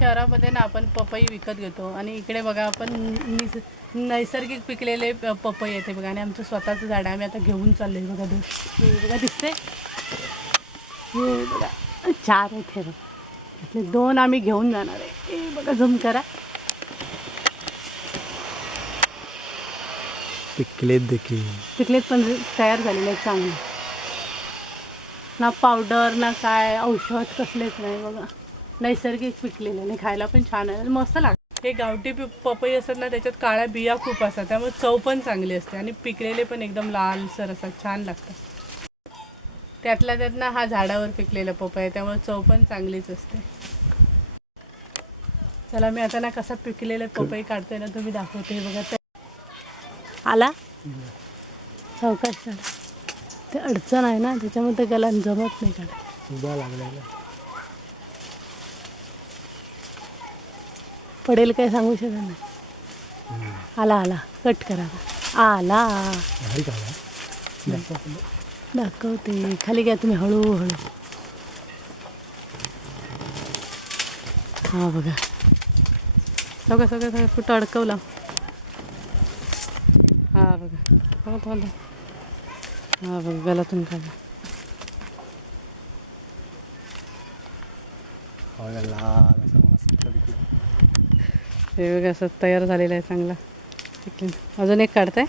शहरामध्ये ना आपण पपई विकत घेतो आणि इकडे बघा आपण नैसर्गिक पिकलेले पपई येते बघा. आणि आमचं स्वतःचं झाड आहे, आम्ही आता घेऊन चाललो आहे बघा. हे बघा दिसते, हे बघा 4 आहेत हे बघा. त्यातले 2 आम्ही घेऊन जाणार आहे. हे बघा झूम करा, पिकलेत देखील. पिकलेत पण तयार झालेले आहेत चांगले. ना पावडर ना काय औषध कसलेच नाही बघा, नैसर्गिक पिकलेले आणि खायला पण छान आहे, मस्त लागतं. हे गावठी पपई असतात ना, त्याच्यात काळ्या बिया खूप असतात, त्यामुळे चव पण चांगली असते आणि पिकलेले पण एकदम लालसर असतात, छान लागतात. त्यातल्या त्यात ना हा झाडावर पिकलेला पपई आहे, त्यामुळे चव पण चांगलीच असते. चला मी आता ना कसा पिकलेला पपई काढतोय ना तुम्ही दाखवते. बघा ते आला सावकाश, ते अडचण आहे ना त्याच्यामुळे त्याला जमत नाही काढायला. उभा लागलाय ना, पडेल काय सांगू शकत नाही. आला आला, कट करा. आला, भारी काढला. दाखवते. खाली घ्या तुम्ही, हळूहळू. हा बघा, सगळं सगळं सगळं कुठं अडकवला. हा बघा, बघा तुम्हाला, हा बघा गलातून काढला. लाल असं मस्त. हे बघा असं तयार झालेलं आहे चांगला. अजून एक काढताय.